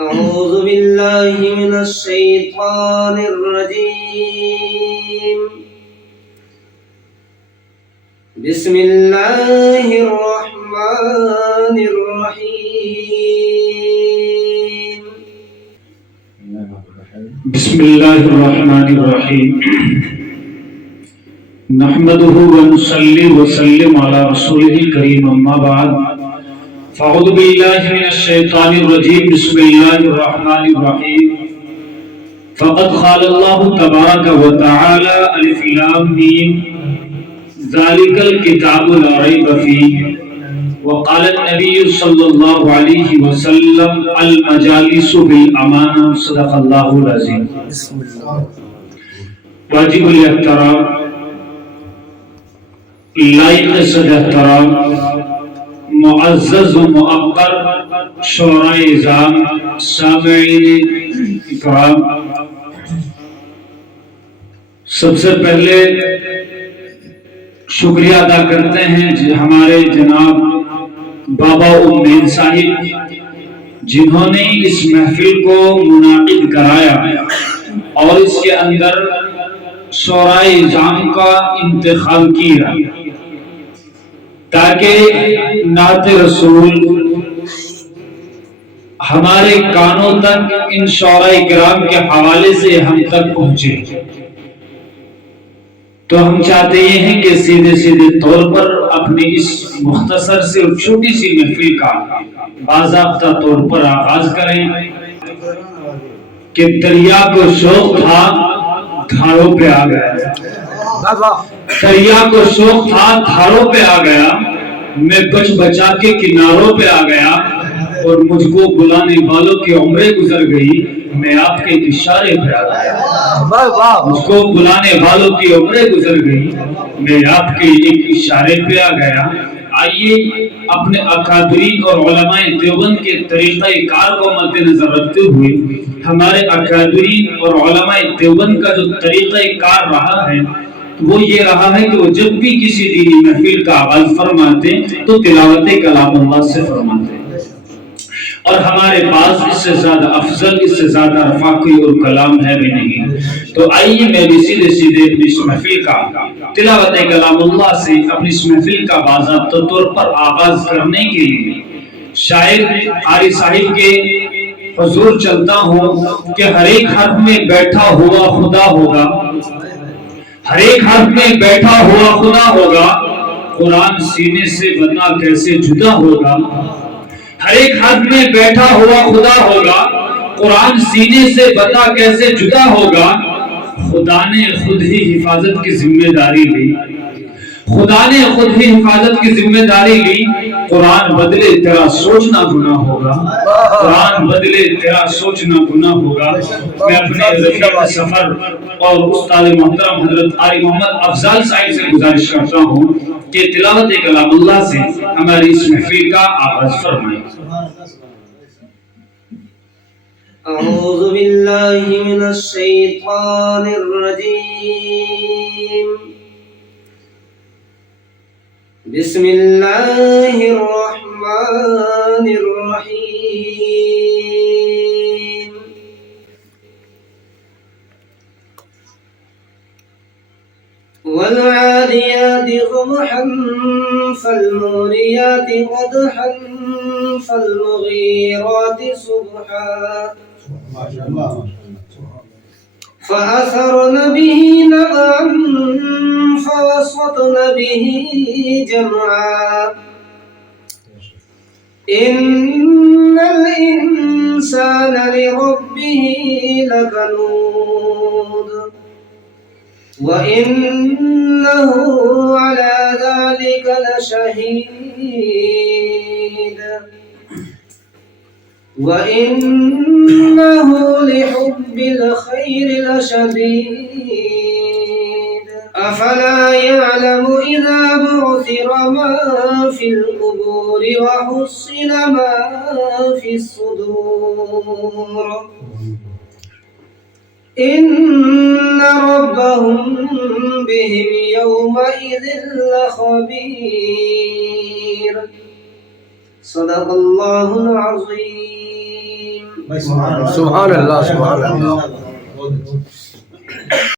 أعوذ بالله من الشيطان الرجيم. بسم الله الرحمن الرحيم. بسم الله الرحمن الرحيم. نحمده ونصلي وسلم على رسوله الكريم أما بعد فأعوذ بالله من الشيطان الرجيم. بسم الله الرحمن الرحيم. فقد قال الله تبارك وتعالى ألف لام ميم ذلك الكتاب لا ريب فيه. وقال النبي صلى الله عليه وسلم المجالس بالأمانة. صدق الله العظيم. واجب الاحترام، لائق صد احترام، معزز و معقر شورائے اعظام، سامعین اکرام، سب سے پہلے شکریہ ادا کرتے ہیں ہمارے جناب بابا امید صاحب، جنہوں نے اس محفل کو منعقد کرایا اور اس کے اندر شورائے اعظام کا انتخاب کیا تاکہ نعت رسول ہمارے کانوں تک ان شورائے کرام کے حوالے سے ہم تک پہنچے۔ تو ہم چاہتے ہیں کہ سیدھے طور پر اپنی اس مختصر سے اور چھوٹی سی محفل کا باضابطہ طور پر آغاز کریں کہ دریا کو شوق تھا دھاروں پہ آ گیا، دریا کو شوق تھا دھاروں پہ آ گیا، میں بچ بچا کے کناروں پہ آ گیا، اور مجھ کو بلانے والوں کی عمریں گزر گئی، میں آپ کے اشارے پہ آ گیا۔ مجھ کو بلانے والوں کی عمریں گزر گئی، میں آپ کے ایک اشارے پہ آ گیا۔ آئیے اپنے اکابرین اور علماء دیوبند کے طریقہ کار کو مد نظر رکھتے ہوئے ہمارے اکابرین اور علماء دیوبند کا جو طریقہ کار رہا ہے وہ یہ رہا ہے کہ وہ جب بھی کسی دینی محفل کا آغاز فرماتے تو تلاوت کلام اللہ سے فرماتے، اور ہمارے پاس اس سے زیادہ افضل، اس سے زیادہ رفع کوئی اور کلام ہے بھی نہیں۔ تو آئیے میں بھی سیدھے اپنی اس محفل کا تلاوت کلام اللہ سے اپنی اس محفل کا باضابطہ طور پر آغاز کرنے کے لیے شاعر قاری صاحب کے حضور چلتا ہوں کہ ہر ایک حرف میں بیٹھا ہوا خدا ہوگا، ہر ایک حرف میں بیٹھا ہوا خدا ہوگا، قرآن سینے سے بتا کیسے جدا ہوگا، ہر ایک حرف میں بیٹھا ہوا خدا ہوگا، قرآن سینے سے بتا کیسے جدا ہوگا۔ خدا نے خود ہی حفاظت کی ذمہ داری لی، خدا نے خود ہی حفاظت کی ذمہ داری لی، قرآن بدلے تیرا سوچنا گناہ ہوگا، قرآن بدلے تیرا سوچنا گناہ ہوگا۔ میں اپنے رفیق سفر اور استاد محترم حضرت قاری محمد افضل صاحب سے گزارش کرتا ہوں کہ تلاوت کلام اللہ سے ہماری اس محفل کا آغاز فرمائیں۔ أعوذ بالله من الشيطان الرجيم. بسم الله الرحمن الرحيم. والعاديات ضبحا فالموريات قدحا فالمغيرات صبحا فأثرن به نقعا فوسطن به جمعا إن الإنسان لربه لكنود وإنه على ذلك لشهيد وإنه لحب الخير لشديد أفلا يعلم إذا بعثر ما في القبور وحصل ما في الصدور إن ربهم بهم يومئذ لخبير. صدق الله العظيم. سبحان اللہ سبحان اللہ